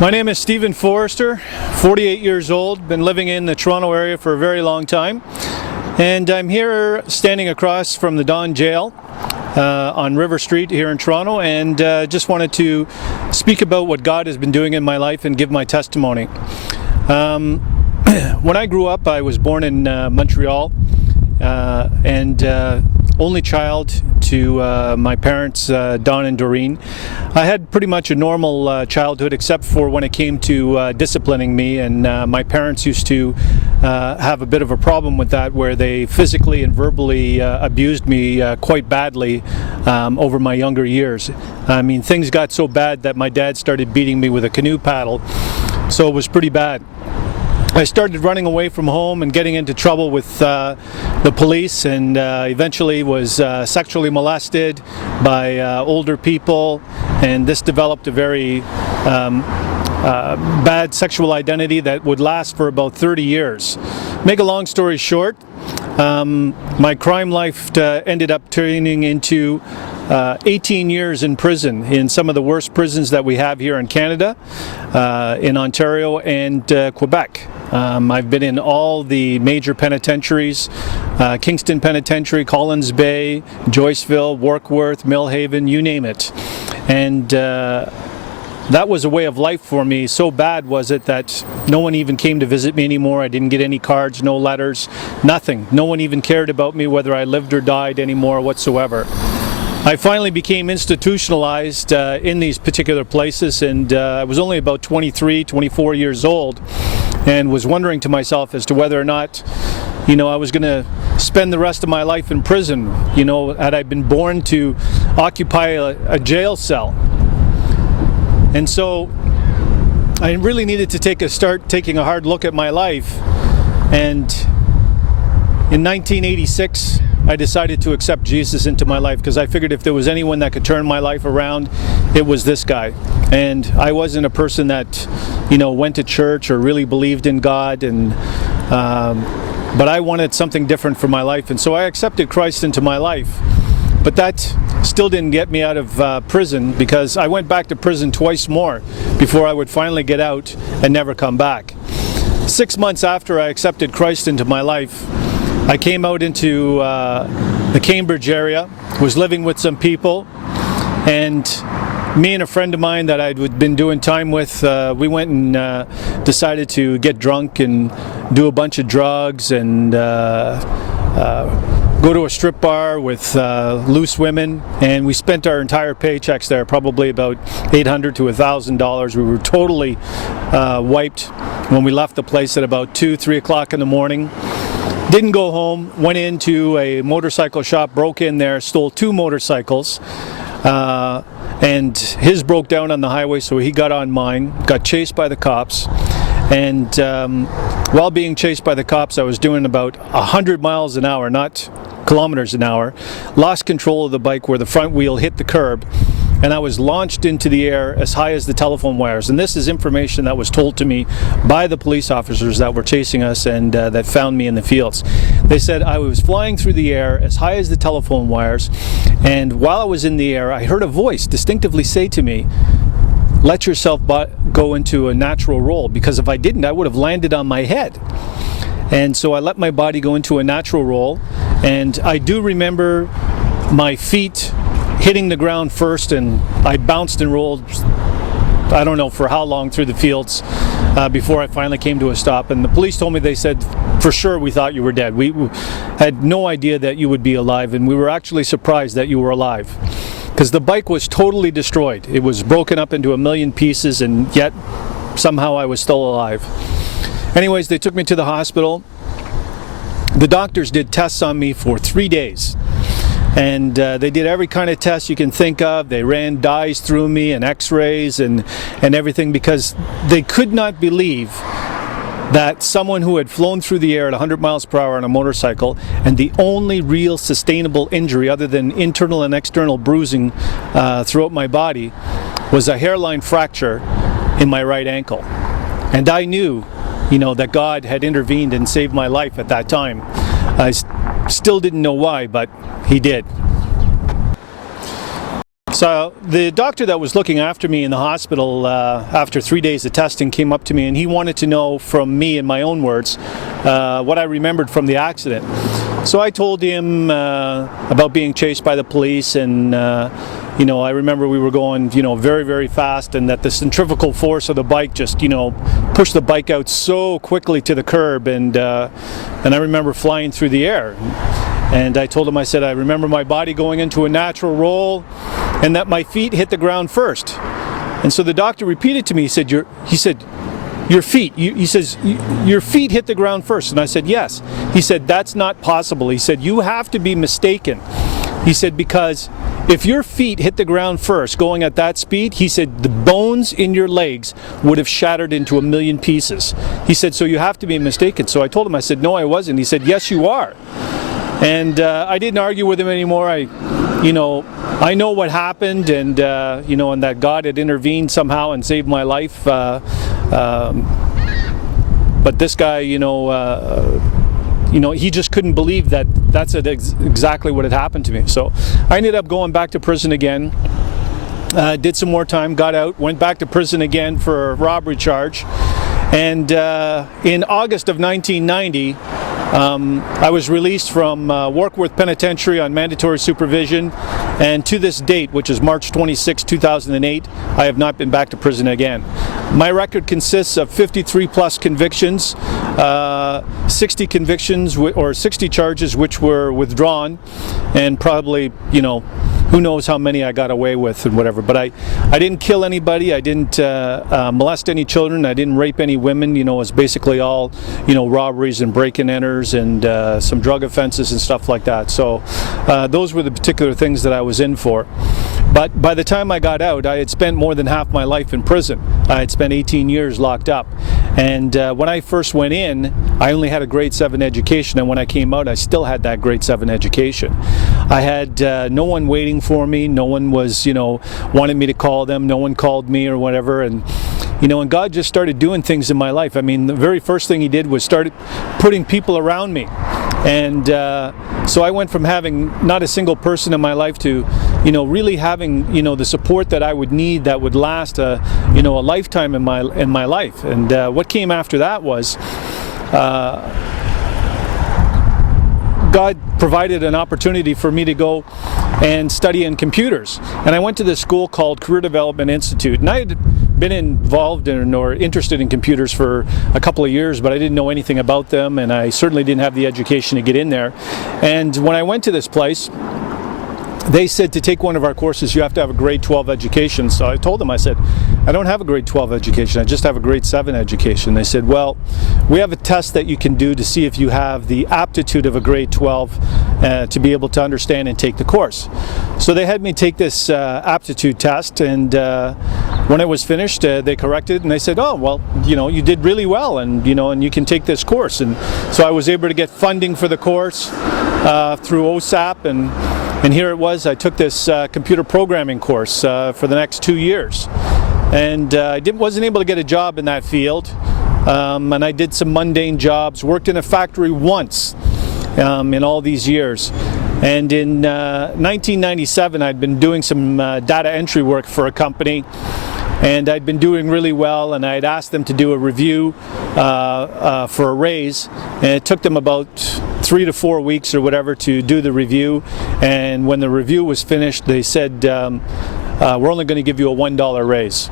My name is Stephen Forrester, 48 years old, been living in the Toronto area for a very long time, and I'm here standing across from the Don Jail on River Street here in Toronto, and just wanted to speak about what God has been doing in my life and give my testimony. When I grew up, I was born in Montreal, and only child to my parents, Don and Doreen. I had pretty much a normal childhood, except for when it came to disciplining me, and my parents used to have a bit of a problem with that, where they physically and verbally abused me quite badly over my younger years. I mean, things got so bad that my dad started beating me with a canoe paddle, so it was pretty bad. I started running away from home and getting into trouble with the police, and eventually was sexually molested by older people, and this developed a very bad sexual identity that would last for about 30 years. Make a long story short, my crime life ended up turning into 18 years in prison, in some of the worst prisons that we have here in Canada, in Ontario and Quebec. I've been in all the major penitentiaries, Kingston Penitentiary, Collins Bay, Joyceville, Warkworth, Millhaven, you name it. And that was a way of life for me. So bad was it that no one even came to visit me anymore. I didn't get any cards, no letters, nothing. No one even cared about me, whether I lived or died anymore whatsoever. I finally became institutionalized in these particular places, and I was only about 23, 24 years old, and was wondering to myself as to whether or not, I was going to spend the rest of my life in prison. Had I been born to occupy a jail cell? And so I really needed to start taking a hard look at my life, and in 1986, I decided to accept Jesus into my life, because I figured if there was anyone that could turn my life around, it was this guy. And I wasn't a person that, went to church or really believed in God, and but I wanted something different for my life, and so I accepted Christ into my life. But that still didn't get me out of prison, because I went back to prison twice more before I would finally get out and never come back. 6 months after I accepted Christ into my life, I came out into the Cambridge area, was living with some people, and me and a friend of mine that I'd been doing time with, we went and decided to get drunk and do a bunch of drugs and go to a strip bar with loose women, and we spent our entire paychecks there, probably about $800 to $1,000. We were totally wiped when we left the place at about 2, 3 o'clock in the morning. Didn't go home, went into a motorcycle shop, broke in there, stole 2 motorcycles, and his broke down on the highway, so he got on mine, got chased by the cops, and while being chased by the cops, I was doing about 100 miles an hour, not kilometers an hour, lost control of the bike where the front wheel hit the curb, and I was launched into the air as high as the telephone wires. And this is information that was told to me by the police officers that were chasing us and that found me in the fields. They said I was flying through the air as high as the telephone wires, and while I was in the air, I heard a voice distinctively say to me, "Let yourself go into a natural roll," because if I didn't, I would have landed on my head. And so I let my body go into a natural roll, and I do remember my feet hitting the ground first, and I bounced and rolled, I don't know for how long, through the fields before I finally came to a stop. And the police told me, they said, "For sure we thought you were dead. We had no idea that you would be alive, and we were actually surprised that you were alive." Because the bike was totally destroyed. It was broken up into a million pieces, and yet somehow I was still alive. Anyways, they took me to the hospital. The doctors did tests on me for 3 days. And they did every kind of test you can think of. They ran dyes through me and x-rays and everything, because they could not believe that someone who had flown through the air at 100 miles per hour on a motorcycle, and the only real sustainable injury other than internal and external bruising throughout my body was a hairline fracture in my right ankle. And I knew, that God had intervened and saved my life at that time. I still didn't know why, but He did. So the doctor that was looking after me in the hospital after 3 days of testing came up to me, and he wanted to know from me, in my own words, what I remembered from the accident. So I told him about being chased by the police, and I remember we were going very, very fast, and that the centrifugal force of the bike just pushed the bike out so quickly to the curb, and I remember flying through the air. And I told him, I said, I remember my body going into a natural roll and that my feet hit the ground first. And so the doctor repeated to me, he said, your feet, he says, your feet hit the ground first. And I said, yes. He said, that's not possible. He said, you have to be mistaken. He said, because if your feet hit the ground first going at that speed, he said, the bones in your legs would have shattered into a million pieces. He said, so you have to be mistaken. So I told him, I said, no, I wasn't. He said, yes, you are. And I didn't argue with him anymore. I know what happened, and and that God had intervened somehow and saved my life. But this guy, he just couldn't believe that that's exactly what had happened to me. So I ended up going back to prison again. Did some more time, got out, went back to prison again for a robbery charge. And in August of 1990, I was released from Warkworth Penitentiary on mandatory supervision, and to this date, which is March 26, 2008, I have not been back to prison again. My record consists of 53 plus convictions, 60 convictions or 60 charges which were withdrawn, and probably, who knows how many I got away with and whatever. But I didn't kill anybody, I didn't molest any children, I didn't rape any women. It was basically all, robberies and break-and-enters and some drug offenses and stuff like that. So those were the particular things that I was in for. But by the time I got out, I had spent more than half my life in prison. I had spent 18 years locked up. And when I first went in, I only had a grade 7 education, and when I came out, I still had that grade 7 education. I had no one waiting for me, no one was, wanting me to call them, no one called me or whatever, and God just started doing things in my life. I mean, the very first thing he did was started putting people around me. And so I went from having not a single person in my life to, really having, the support that I would need that would last, a lifetime in my life. And what came after that was God provided an opportunity for me to go and study in computers. And I went to this school called Career Development Institute. And I had been involved in or interested in computers for a couple of years, but I didn't know anything about them, and I certainly didn't have the education to get in there. And when I went to this place, they said to take one of our courses, you have to have a grade 12 education. So I told them, I said, I don't have a grade 12 education, I just have a grade 7 education. They said, well, we have a test that you can do to see if you have the aptitude of a grade 12 to be able to understand and take the course. So they had me take this aptitude test, and when it was finished, they corrected and they said, oh, well, you did really well, and and you can take this course. And so I was able to get funding for the course through OSAP, and here it was. I took this computer programming course for the next 2 years, and I wasn't able to get a job in that field, and I did some mundane jobs, worked in a factory once in all these years. And in 1997, I'd been doing some data entry work for a company, and I'd been doing really well, and I'd asked them to do a review for a raise, and it took them about 3 to 4 weeks or whatever to do the review. And when the review was finished, they said, we're only going to give you a $1 raise.